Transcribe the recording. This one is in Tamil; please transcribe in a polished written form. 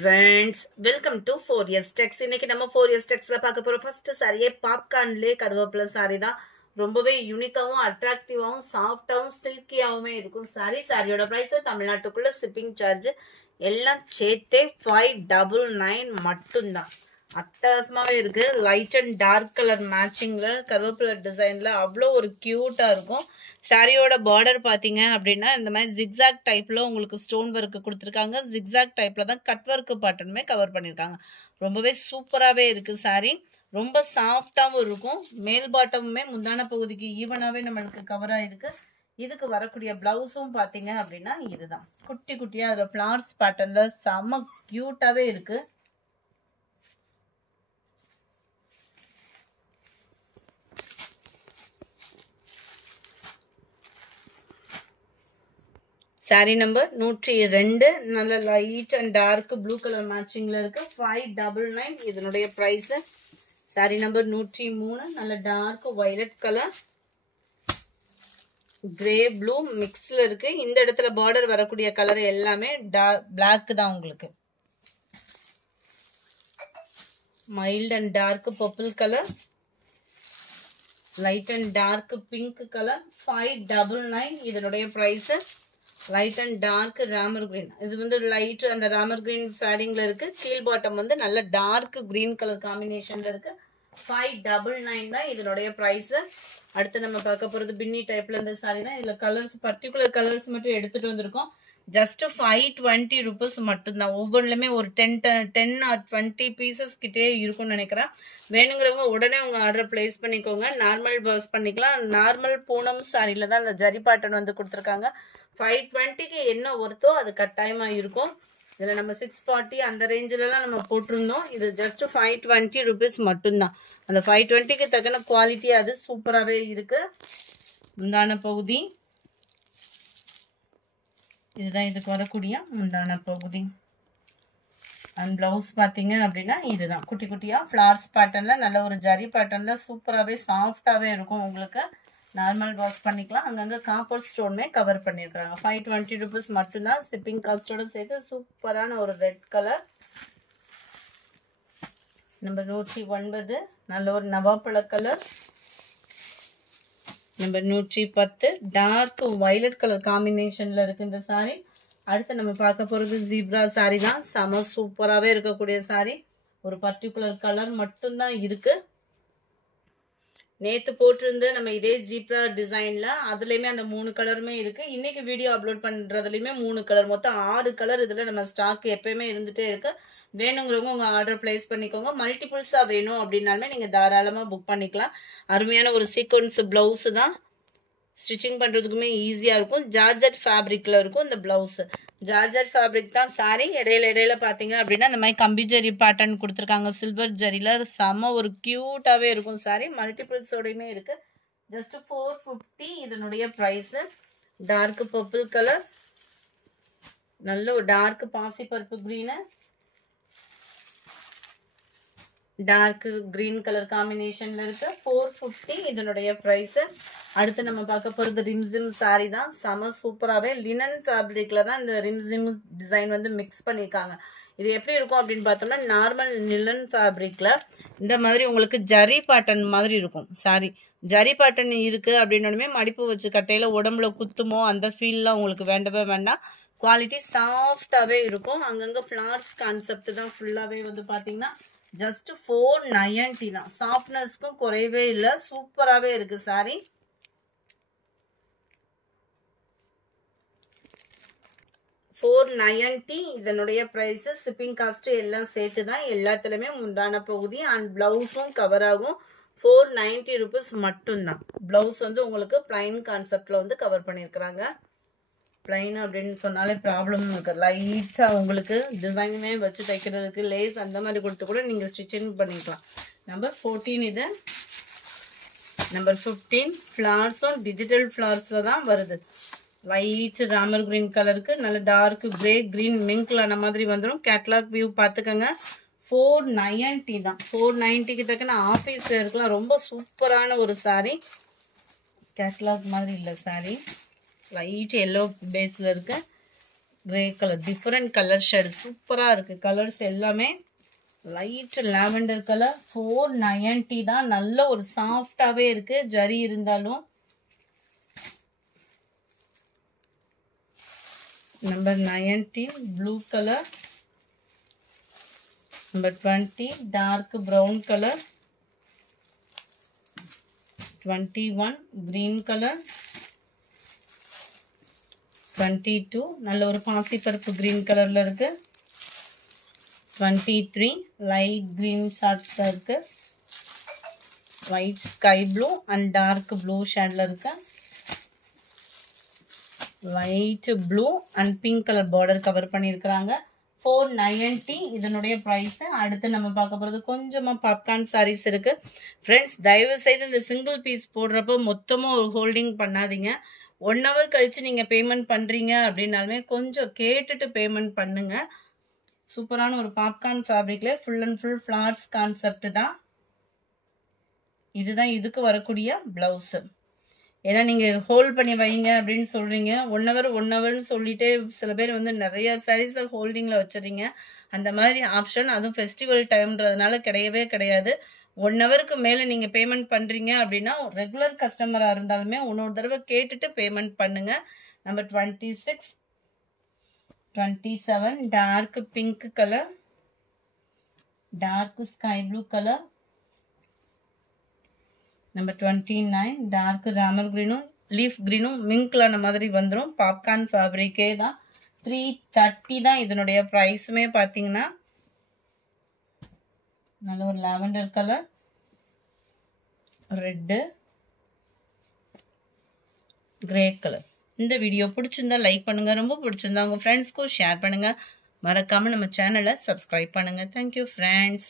Friends, welcome to 4S Tex. இன்னைக்கு நம்ம 4S Texல பார்க்க போற ஃபர்ஸ்ட் சாரியே பாப்கார்ன்லயே கருவேப்பிலை சாரி தான். ரொம்பவே யூனிக்காவும் அட்ராக்டிவாவும் சாஃப்டாவும் சில்கியாவுமே இருக்கும் சாரி. சாரியோட பிரைஸ் தமிழ்நாட்டுக்குள்ள ஷிப்பிங் சார்ஜ் எல்லாம் சேர்த்தே 599 மட்டும்தான். அட்டகாசமாவே இருக்கு. லைட் அண்ட் டார்க் கலர் மேட்சிங்ல கருவேப்பிலை டிசைன்ல அவ்வளோ ஒரு கியூட்டா இருக்கும். சாரியோட பார்டர் பாத்தீங்க அப்படின்னா இந்த மாதிரி ஜிக்ஸாக் டைப்ல உங்களுக்கு ஸ்டோன் ஒர்க் கொடுத்துருக்காங்க. ஜிக்ஸாக் டைப்ல தான் கட் ஒர்க் பேட்டர்னுமே கவர் பண்ணிருக்காங்க. ரொம்பவே சூப்பராகவே இருக்கு சாரி. ரொம்ப சாஃப்டாகவும் இருக்கும். மேல் பாட்டமுமே முந்தான பகுதிக்கு ஈவனாகவே நம்மளுக்கு கவர் ஆயிருக்கு. இதுக்கு வரக்கூடிய பிளவுஸும் பார்த்தீங்க அப்படின்னா இதுதான். குட்டி குட்டியாக அதில் ஃப்ளார்ஸ் பேட்டர்ன்ல செம்ம கியூட்டாகவே இருக்கு. சாரி நம்பர் 102. நல்ல light and dark blue colour மேட்சிங்ல இருக்கு. 599 இதனுடைய பிரைஸ். சாரி நம்பர் 103. நல்ல dark violet colour grey blue மிக்ஸ்ல இருக்கு. இந்த இடத்துல பார்டர் வரக்கூடிய கலர் எல்லாமே பிளாக் தான் உங்களுக்கு. Mild and dark purple colour, light and dark pink colour. 599 இதனுடைய பிரைஸ். லைட் அண்ட் டார்க் ராமர் கிரீன். இது வந்து லைட் அந்த ராமர் கிரீன் ஃபேடிங்ல இருக்கு. கீழ் பாட்டம் வந்து நல்ல டார்க் கிரீன் கலர் காம்பினேஷன்ல இருக்கு. 599 தான் இதனுடைய பிரைஸ். அடுத்து நம்ம பார்க்க போறது பின்னி டைப்ல இந்த சாரி தான். இதுல கலர்ஸ் பர்டிகுலர் கலர்ஸ் மட்டும் எடுத்துட்டு வந்திருக்கோம். ஜஸ்ட் 520 rupees மட்டும்தான். ஒவ்வொன்றுலையுமே ஒரு 10 or 20 பீசஸ் கிட்டே இருக்கும்னு நினைக்கிறேன். வேணுங்கிறவங்க உடனே உங்க ஆர்டர் பிளேஸ் பண்ணிக்கோங்க. நார்மல் பர்ஸ் பண்ணிக்கலாம். நார்மல் பூனம் சாரியில தான் அந்த ஜரி பேட்டர்ன் வந்து கொடுத்துருக்காங்க. 520க்கு என்ன ஒர்த்தோ அது கட்டாயமா இருக்கும். இதுல நம்ம 640 அந்த ரேஞ்சிலலாம் நம்ம போட்டிருந்தோம். இது ஜஸ்ட் 520 rupees மட்டும்தான். அந்த 520க்கு தக்கன குவாலிட்டி அது சூப்பராகவே இருக்கு. முந்தான பகுதி இதுதான். இதுக்கு வரக்கூடிய முந்தான பகுதி. அண்ட் பிளவுஸ் பார்த்தீங்க அப்படின்னா இதுதான். குட்டி குட்டியா ஃப்ளார்ஸ் பேட்டர்ன்ல நல்ல ஒரு ஜரி பேட்டர்ன்ல சூப்பராகவே சாஃப்டாகவே இருக்கும். உங்களுக்கு நார்மல் வாஷ் பண்ணிக்கலாம். அங்கங்கே காப்பர் ஸ்டோனுமே கவர் பண்ணியிருக்காங்க. 520 rupees மட்டும்தான். ஷிப்பிங் காஸ்டோட சேர்த்து சூப்பரான ஒரு ரெட் கலர். நம்பர் 109 நல்ல ஒரு நவாப்பழ colour. Number 110 dark violet colour காம்பினேஷன்ல இருக்கு இந்த சாரி. அடுத்து நம்ம பார்க்க போறது ஜீப்ரா சாரி தான். செம சூப்பராகவே இருக்கக்கூடிய சாரி. ஒரு பர்டிகுலர் கலர் மட்டும்தான் இருக்கு. நேத்து போட்டிருந்து நம்ம இதே ஜீப்ரா டிசைன்ல அதுலயுமே அந்த 3 கலருமே இருக்கு. இன்னைக்கு வீடியோ அப்லோட் பண்றதுலயுமே 3 கலர், மொத்தம் 6 கலர் இதுல நம்ம ஸ்டாக் எப்பயுமே இருந்துட்டே இருக்கு. வேணுங்கிறவங்க உங்க ஆர்டர் பிளேஸ் பண்ணிக்கோங்க. மல்டிபிள்ஸா வேணும் அப்படின்னாலுமே நீங்க தாராளமா புக் பண்ணிக்கலாம். அருமையான ஒரு சீக்வன்ஸ் பிளவுஸ் தான். ஸ்டிச்சிங் பண்றதுக்குமே ஈஸியா இருக்கும். ஜார்ஜெட் ஃபேப்ரிக்ல இருக்கும் இந்த பிளவுஸ். ஜார்ஜெட் ஃபேப்ரிக் தான் சாரி. இடையில பாத்தீங்க அப்படின்னா இந்த மாதிரி கம்பி ஜரி பேட்டர்ன் கொடுத்துருக்காங்க. சில்வர் ஜரியில செம்ம ஒரு கியூட்டாவே இருக்கும் சாரி. மல்டிபிள்ஸோடையுமே இருக்கு. ஜஸ்ட் 450 இதனுடைய பிரைஸ். டார்க் பர்பிள் கலர், நல்ல ஒரு டார்க் பாசி பருப்பு கிரீனு, டார்க் கிரீன் கலர் காம்பினேஷன்ல இருக்கு. 450 இதனுடைய பிரைஸ். அடுத்து நம்ம பார்க்க போறது ரிம்ஸிம் சாரி தான். செம சூப்பராகவே லினன் ஃபேப்ரிக்ல தான் இந்த ரிம்ஸிம் டிசைன் வந்து மிக்ஸ் பண்ணியிருக்காங்க. இது எப்படி இருக்கும் அப்படின்னு பார்த்தோம்னா நார்மல் லினன் ஃபேப்ரிக்ல இந்த மாதிரி உங்களுக்கு ஜரி பேட்டர்ன் மாதிரி இருக்கும் சாரி. ஜரி பேட்டர்ன் இருக்கு அப்படின்னோடனே மடிப்பு வச்சு கட்டையில உடம்புல குத்துமோ அந்த ஃபீல்லாம் உங்களுக்கு வேண்டவே வேண்டாம். குவாலிட்டி சாஃப்டாகவே இருக்கும். அங்கங்கே ஃப்ளார்ஸ் கான்செப்ட் தான் ஃபுல்லாகவே வந்து பார்த்தீங்கன்னா ஜஸ்ட் 490 தான். சாஃப்ட்னஸ்க்கும் குறையவே இல்லை. சூப்பராகவே இருக்கு சாரி. $490 இதனுடைய பிரைஸ். ஷிப்பிங் காஸ்ட் எல்லாம் சேர்த்து தான். எல்லாத்துலயுமே முந்தான பகுதி அண்ட் பிளவுஸும் கவர் ஆகும். 490 rupees மட்டும்தான். பிளவுஸ் வந்து உங்களுக்கு பிளைன் கான்செப்ட்ல வந்து கவர் பண்ணியிருக்கிறாங்க. பிளைன் அப்படின்னு சொன்னாலே ப்ராப்ளம் இருக்கு. லைட்டா உங்களுக்கு டிசைனுமே வச்சு தைக்கிறதுக்கு லேஸ் அந்த மாதிரி கொடுத்து கூட நீங்க ஸ்டிச்சிங் பண்ணிக்கலாம். நம்பர் 14 இது. நம்பர் 15 ஃபிளார்ஸும் டிஜிட்டல் ஃபிளார்ஸ்ல தான் வருது. லைட் ராமர் கிரீன் கலருக்கு நல்ல டார்க் கிரே கிரீன் மிங்க்ல அந்த மாதிரி வந்துடும். கேட்லாக் வியூ பார்த்துக்கோங்க. 490 தான். 490க்கு தக்கன ஆஃபீஸ் வேர்க்குலாம் ரொம்ப சூப்பரான ஒரு சாரி. கேட்லாக் மாதிரி இல்லை சாரி. லைட் எல்லோ பேஸ்ல இருக்கு. Grey colour different colour shade சூப்பராக இருக்குது. கலர்ஸ் எல்லாமே லைட் லாவெண்டர் கலர். 490 தான். நல்ல ஒரு சாஃப்டாகவே இருக்குது ஜரி இருந்தாலும். Number 19 blue colour. Number 20 dark brown colour. 21 green colour. 22 நல்ல ஒரு பாசிப்பருப்பு கிரீன் கலர்ல இருக்கு. 23 லைட் கிரீன் ஷார்ட்ல இருக்கு. White sky blue and dark blue ஷேட்ல இருக்கு. White blue and pink colour border cover பண்ணியிருக்கிறாங்க. 490 இதனுடைய ப்ரைஸ். அடுத்து நம்ம பார்க்க போகிறது கொஞ்சமாக பாப்கார்ன் சாரீஸ் இருக்கு. ஃப்ரெண்ட்ஸ் தயவு செய்து இந்த சிங்கிள் பீஸ் போடுறப்போ மொத்தமாக ஒரு ஹோல்டிங் பண்ணாதீங்க. 1 hour கழிச்சு நீங்கள் பேமெண்ட் பண்ணுறீங்க அப்படின்னாலுமே கொஞ்சம் கேட்டுட்டு பேமெண்ட் பண்ணுங்க. சூப்பரான ஒரு பாப்கார்ன் ஃபேப்ரிக்ல full and full flowers concept தான். இதுதான் இதுக்கு வரக்கூடிய பிளவுஸ். ஏன்னா நீங்கள் ஹோல்ட் பண்ணி வைங்க அப்படின்னு சொல்கிறீங்க. 1 hourன்னு சொல்லிட்டு சில பேர் வந்து நிறைய சாரீஸை ஹோல்டிங்கில் வச்சுறீங்க. அந்த மாதிரி ஆப்ஷன் அதுவும் ஃபெஸ்டிவல் டைம்ன்றதுனால கிடையவே கிடையாது. 1 hourக்கு மேலே நீங்கள் பேமெண்ட் பண்ணுறீங்க அப்படின்னா ரெகுலர் கஸ்டமராக இருந்தாலுமே இன்னொரு தடவை கேட்டுட்டு பேமெண்ட் பண்ணுங்க. Number 26 27 dark pink colour. Dark sky blue colour. Number 29 dark ராமர் கிரீனும் லீஃப் கிரீனும் மிங்க்லான மாதிரி வந்துடும். பாப்கார்ன் ஃபேப்ரிக்கே தான். 330 தான் இதனுடைய ப்ரைஸுமே. பார்த்தீங்கன்னா நல்ல ஒரு lavender colour, red, grey colour. இந்த வீடியோ பிடிச்சிருந்தா லைக் பண்ணுங்க. ரொம்ப பிடிச்சிருந்தா உங்க ஃப்ரெண்ட்ஸ்க்கும் ஷேர் பண்ணுங்க. மறக்காம நம்ம சேனலை சப்ஸ்கிரைப் பண்ணுங்க. Thank you friends.